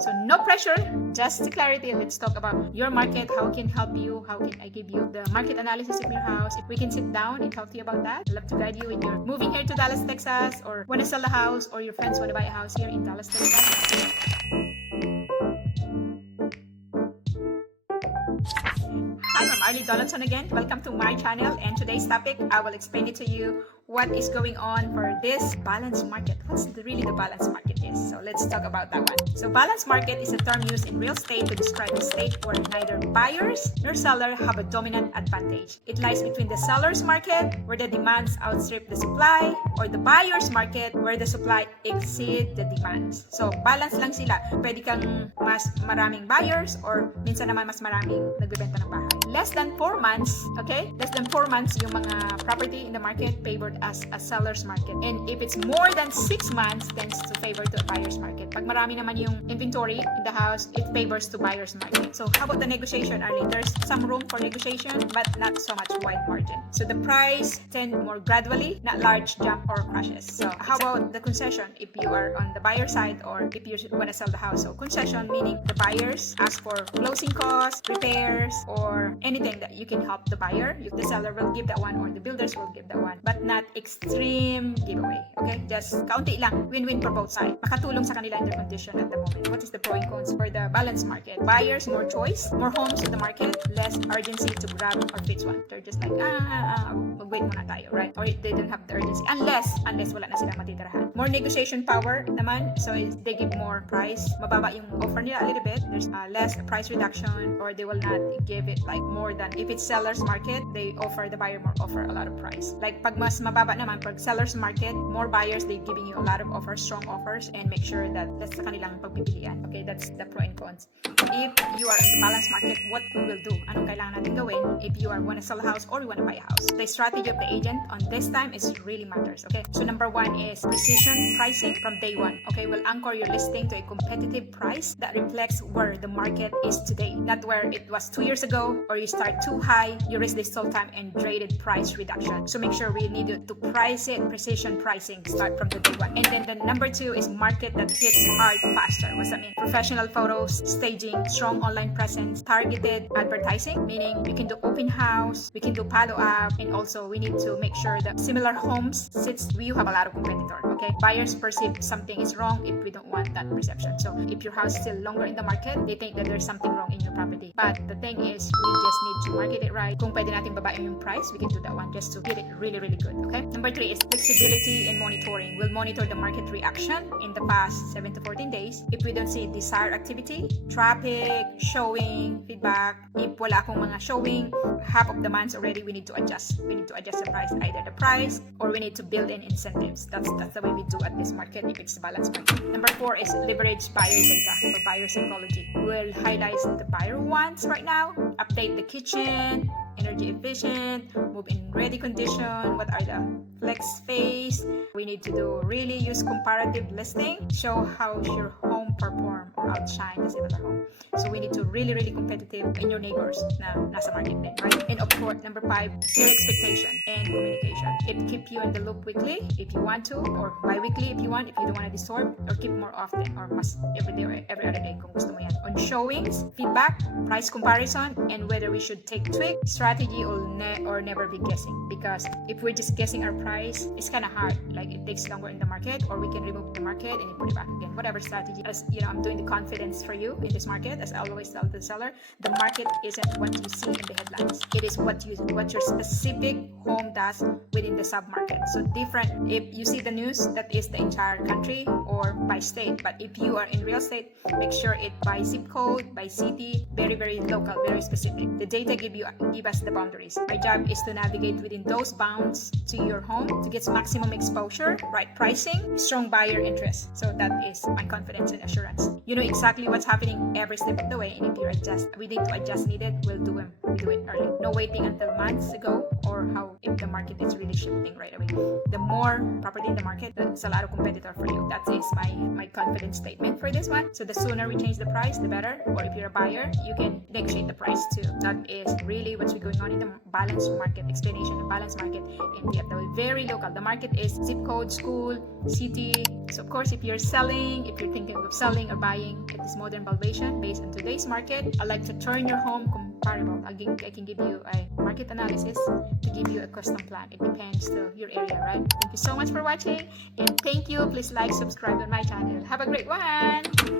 So no pressure, just clarity. Let's talk about your market, how can help you, how can I give you the market analysis of your house. If we can sit down and talk to you about that, I'd love to guide you when you're moving here to Dallas, Texas, or want to sell the house, or your friends want to buy a house here in Dallas, Texas. Hi, I'm Arlen Donaldson again. Welcome to my channel, and today's topic, I will explain it to you what is going on for this balanced market. What's really the balanced market is? So let's talk about that one. So balanced market is a term used in real estate to describe a state where neither buyers nor seller have a dominant advantage. It lies between the seller's market, where the demands outstrip the supply, or the buyer's market, where the supply exceed the demands. So balance lang sila. Pwede kang mas maraming buyers, or minsan naman mas maraming nagbebenta ng bahay. Less than 4 months, okay? Less than 4 months yung mga property in the market favored as a seller's market. And if it's more than 6 months, tends to favor to a buyer's market. Pag marami naman yung inventory in the house, it favors to buyer's market. So how about the negotiation, Arlen? There's some room for negotiation, but not so much wide margin. So the price tend more gradually, not large jump or crashes. So how about the concession if you are on the buyer side, or if you want to sell the house? So concession meaning the buyers ask for closing costs, repairs, or anything that you can help the buyer. If the seller will give that one, or the builders will give that one, but not extreme giveaway. Okay, just kaunti lang, win-win for both sides. Makatulong sa kanila in their condition at the moment. What is the pro and cons for the balanced market? Buyers, more choice, more homes in the market, less urgency to grab or fix one. They're just like, wait muna tayo, right? Or they don't have the urgency unless wala na silang matitirahan. More negotiation power naman, so they give more price, mababa yung offer nila a little bit. There's less price reduction, or they will not give it like more than, if it's seller's market, they offer the buyer more, offer a lot of price. Like pag mas mababa naman, pag seller's market, more buyers, they giving you a lot of offers, strong offers, and make sure that that's sa kanilang pagpipilian. Okay, that's the pro and cons. If you are in the balanced market, what we will do? Anong kailangan natin gawin if you are want to sell a house or you want to buy a house? The strategy of the agent on this time is really matters. Okay, so number one is precision pricing from day one. Okay, we'll anchor your listing to a competitive price that reflects where the market is today, not where it was 2 years ago, or you start too high, you risk this whole time and dreaded price reduction. So make sure we need to price it, precision pricing, start from the day one. And then the number two is market that hits hard faster. What's that mean? Professional photos, staging, strong online presence, targeted advertising, meaning we can do open house, we can do follow-up, and also we need to make sure that similar homes, since you have a lot of competitor, okay? Buyers perceive something is wrong if we don't want that perception. So if your house is still longer in the market, they think that there's something wrong in your property. But the thing is, we just need to market it right. Kung pwede natin babain yung price, we can do that one just to get it really, really good, okay? Number three is flexibility and monitoring. We'll monitor the market reaction in the past 7 to 14 days. If we don't see desired activity, traffic, showing, feedback, if wala akong mga showing, half of the months already, we need to adjust. We need to adjust the price, either the price, or we need to build in incentives. That's the way we do at this market if it's balanced market. Number four is leverage buyer data or buyer psychology. We'll highlight the buyer wants right now, update the kitchen, energy efficient, move-in ready condition, what are the flex space. We need to do really use comparative listing, show how your home perform or outshine this other home. So we need to really, really competitive in your neighbors na nasa market din, right? And of course, number five, clear expectation and communication. It keep you in the loop weekly if you want to, or bi-weekly if you want, if you don't want to disturb, or keep more often, or mas every day or every other day kung gusto mo yan. On showings, feedback, price comparison, and whether we should take tweak, strategy, or never be guessing. Because if we're just guessing our price, it's kind of hard. Like it takes longer in the market, or we can remove the market and put it back again. Whatever strategy. As you know, I'm doing the confidence for you in this market. As I always tell the seller, the market isn't what you see in the headlines. It is what your specific home does within the sub-market. So different if you see the news, that is the entire country or by state. But if you are in real estate, make sure it by zip code, by city, very, very local, very specific. The data give us the boundaries. My job is to navigate within those bounds to your home to get maximum exposure, right pricing, strong buyer interest. So that is my confidence and assurance. You know exactly what's happening every step of the way, and if we need to adjust needed, we do it early. No waiting until months ago, or how if the market is really shifting right away. The more property in the market, that's a lot of competitor for you. That is my confidence statement for this one. So the sooner we change the price, the better better, or if you're a buyer, you can negotiate the price too. That is really what's going on in the balanced market, explanation of balanced market in DFW. Very local. The market is zip code, school, city. So of course, if you're selling, if you're thinking of selling or buying at this modern valuation based on today's market, I'd like to turn your home comparable. I can give you a market analysis to give you a custom plan. It depends to your area, right? Thank you so much for watching, and thank you. Please like, subscribe on my channel. Have a great one.